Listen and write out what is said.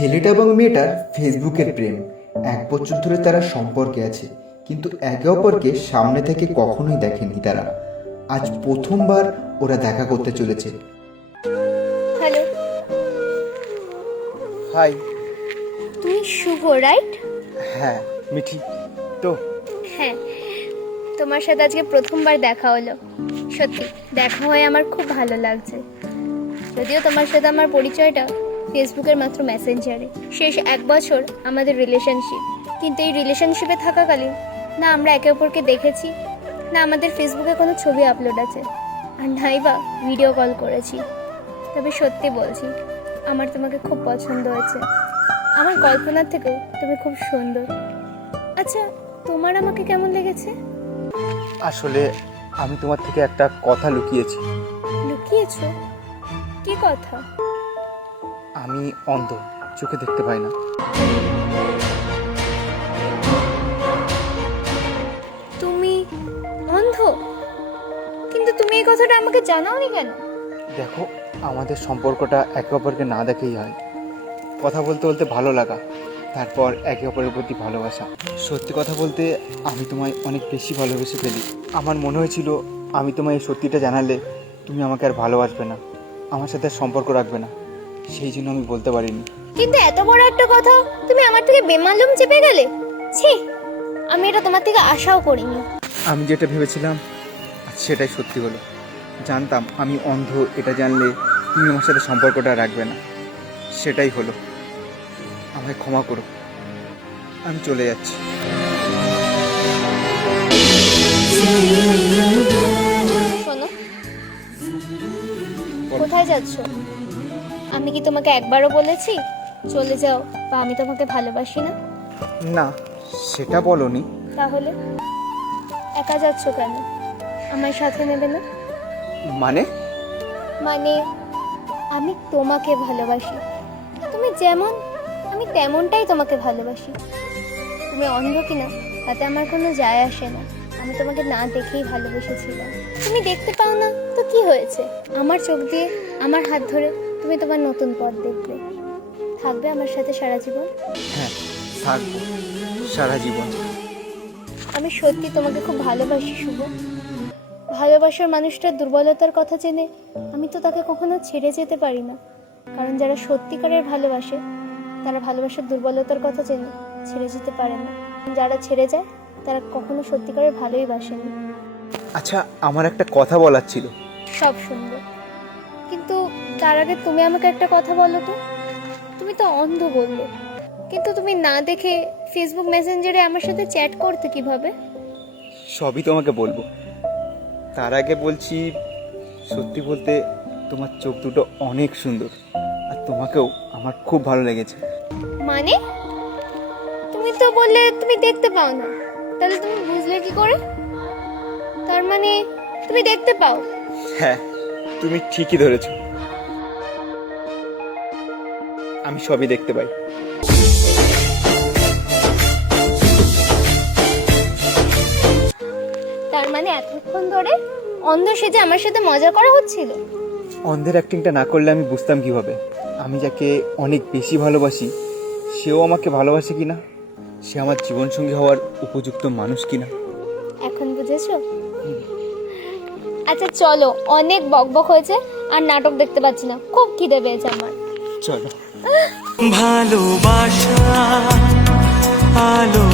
ছেলেটা এবং মেয়েটার ফেসবুকের প্রেম। 1 বছর ধরে তারা সম্পর্কে আছে, কিন্তু একে অপরকে সামনে থেকে কখনোই দেখেনি তারা। আজ প্রথমবার ওরা দেখা করতে চলেছে। Hello, hi. তুমি শুভ, রাইট? হ্যাঁ, মিঠি তো। হ্যাঁ, তোমার সাথে আজকে প্রথমবার দেখা হলো। সত্যি দেখা হয়ে আমার খুব ভালো লাগছে। যদিও তোমার সাথে আমার পরিচয়টা ফেসবুকের মাত্র মেসেঞ্জারে। শেষ 1 বছর আমাদের রিলেশনশিপ, কিন্তু এই রিলেশনশিপে থাকাকালীন না আমরা একে অপরকে দেখেছি, না আমাদের ফেসবুকে কোনো ছবি আপলোড আছে, আর নাই বা ভিডিও কল করেছি। তবে সত্যি বলছি, আমার তোমাকে খুব পছন্দ হয়েছে। আমার কল্পনার থেকেও তুমি খুব সুন্দর। আচ্ছা, তোমার আমাকে কেমন লেগেছে? আসলে আমি তোমার থেকে একটা কথা লুকিয়েছি। লুকিয়েছো? কি কথা? আমি অন্ধ, চোখে দেখতে পাই না। তুমি অন্ধ? কিন্তু তুমি এই কথাটা আমাকে জানাওনি কেন? দেখো, আমাদের সম্পর্কটা একে অপরকে না দেখেই হয়। কথা বলতে বলতে ভালো লাগা, তারপর একে অপরের প্রতি ভালোবাসা। সত্যি কথা বলতে আমি তোমায় অনেক বেশি ভালোবেসে ফেলি। আমার মনে হয়েছিল আমি তোমায় এই সত্যিটা জানালে তুমি আমাকে আর ভালোবাসবে না, আমার সাথে আর সম্পর্ক রাখবে না। সেই জন্য আমি বলতে পারিনি। কিন্তু এত বড় একটা কথা তুমি আমার থেকে বেমালুম চেপে গেলে। ছি, আমি এটা তোমার থেকে আশাও করিনি। আমি যেটা ভেবেছিলাম আজ সেটাই সত্যি হলো। জানতাম আমি অন্ধ, এটা জানলে তুমি আমার সাথে সম্পর্কটা রাখবে না। সেটাই হলো। আমায় ক্ষমা করো, আমি চলে যাচ্ছি। শোনো, কোথায় যাচ্ছ? আমি কি তোমাকে একবারও বলেছি চলে যাও বা আমি তোমাকে ভালোবাসি না? না, সেটা বলনি। তাহলে একা যাচ্ছ কেন? আমার সাথে নেবে না? মানে? মানে আমি তোমাকে ভালোবাসি। তুমি যেমন, আমি তেমনটাই তোমাকে ভালোবাসি। তুমি অন্ধ কিনা তাতে আমার কোনো যায় আসে না। আমি তোমাকে না দেখেই ভালোবেসেছিলাম। তুমি দেখতে পাও না তো কি হয়েছে? আমার চোখ দিয়ে, আমার হাত ধরে তুমি তোমার নতুন পথ দেখবে। থাকবে আমার সাথে সারা জীবন? হ্যাঁ, থাকবো সারা জীবন। আমি সত্যি তোমাকে খুব ভালোবাসি শুভ। ভালোবাসার মানুষটার দুর্বলতার কথা জেনে আমি তো তাকে কখনো ছেড়ে যেতে পারি না। কারণ যারা সত্যিকারের ভালোবাসে তারা ভালোবাসার দুর্বলতার কথা জেনে ছেড়ে যেতে পারে না। যারা ছেড়ে যায় তারা কখনো সত্যিকারের ভালোই বাসেনি। আচ্ছা, আমার একটা কথা বলার ছিল। সব সুন্দর, কিন্তু তার আগে তুমি আমাকে একটা কথা বলো তো। তুমি তো অন্ধ বললে, কিন্তু তুমি না দেখে ফেসবুক মেসেঞ্জারে আমার সাথে চ্যাট করতে কিভাবে? সবই তোমাকে বলবো, তার আগে বলছি, সত্যি বলতে তোমার চোখ দুটো অনেক সুন্দর, আর তোমাকেও আমার খুব ভালো লেগেছে। মানে? তুমি তো বললে তুমি দেখতে পাও না, তাহলে তুমি বুঝলে কি করে? তার মানে তুমি দেখতে পাও? হ্যাঁ, তুমি ঠিকই ধরেছো। আমি সবই দেখতে পাই। তার মানে এতক্ষণ ধরে অন্ধ সেজে আমার সাথে মজা করা হচ্ছিল? অন্ধের অ্যাক্টিংটা না করলে আমি বুঝতাম কিভাবে আমি যাকে অনেক বেশি ভালোবাসি সেও আমাকে ভালোবাসে কিনা, সে আমার জীবনসঙ্গী হওয়ার উপযুক্ত মানুষ কিনা। এখন বুঝেছো? আচ্ছা চলো, অনেক বকবক হয়েছে, আর নাটক দেখতে পাচ্ছি না, খুব খিদে পেয়েছে আমার। চলো। ভালোবাসা আলো